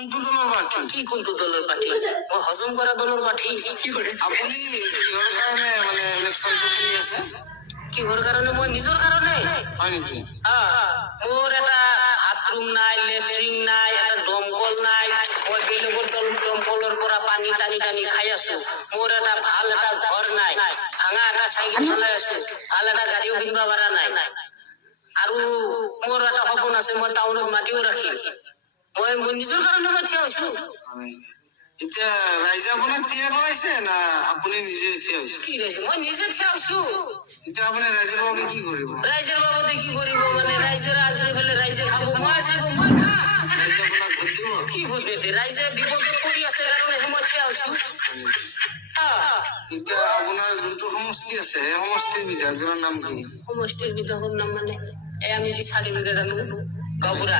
কোনটো দলৰ প্ৰাৰ্থী? কি কোনটো দলৰ পাৰ্টি? মই হজম কৰা দলৰ পাৰ্টি। কি কৰে আপুনি কিহৰ কাৰণে মানে ইলেকশ্যনটো খেলি আছে? কিহৰ কাৰণে? মই নিজৰ কাৰণে। হয় নেকি? মোৰ এটা বাথৰুম নাই, লেট্ৰিন নাই, এটা দমকল নাই। মই বেলেগৰ দমকলৰ পৰা পানী টানি টানি খাই আছো। মোৰ এটা ভাল এটা ঘৰ নাই, ভাঙা এটা চাইকেল চলাই আছো, ভাল এটা গাড়ীও কিনিব পৰা নাই। আৰু মোৰ এটা সপোন আছে, মই টাউনত মাটিও ৰাখিম। মই নিজৰ কাৰণে মই থিয় হৈছো। এতিয়া ৰাইজে আপোনাক থিয় কৰাইছে না আপুনি নিজে থিয় হৈছে? কি ৰাইজে? মই নিজে থিয় হৈছো। এতিয়া আপুনি ৰাইজৰ বাবে কি কৰিব? ৰাইজৰ বাবদে কি কৰিব? মানে ৰাইজে আজি পেলাই ৰাইজে খাব, মই খাব, মই খা। ৰাইজে আপোনাক ভোট দিব? কি ভোট দিয়ে? ৰাইজে বিপদত পৰি আছে কাৰণে মই থিয় হৈছো। এতিয়া আপোনাৰ যোনটো সমষ্টি আছে সেই সমষ্টিৰ বিধায়কজনৰ নাম কি? সমষ্টিৰ বিধায়কৰ নাম মানে আমি যে চাৰ্টিফিকেট আনো গাঁওবুঢ়া।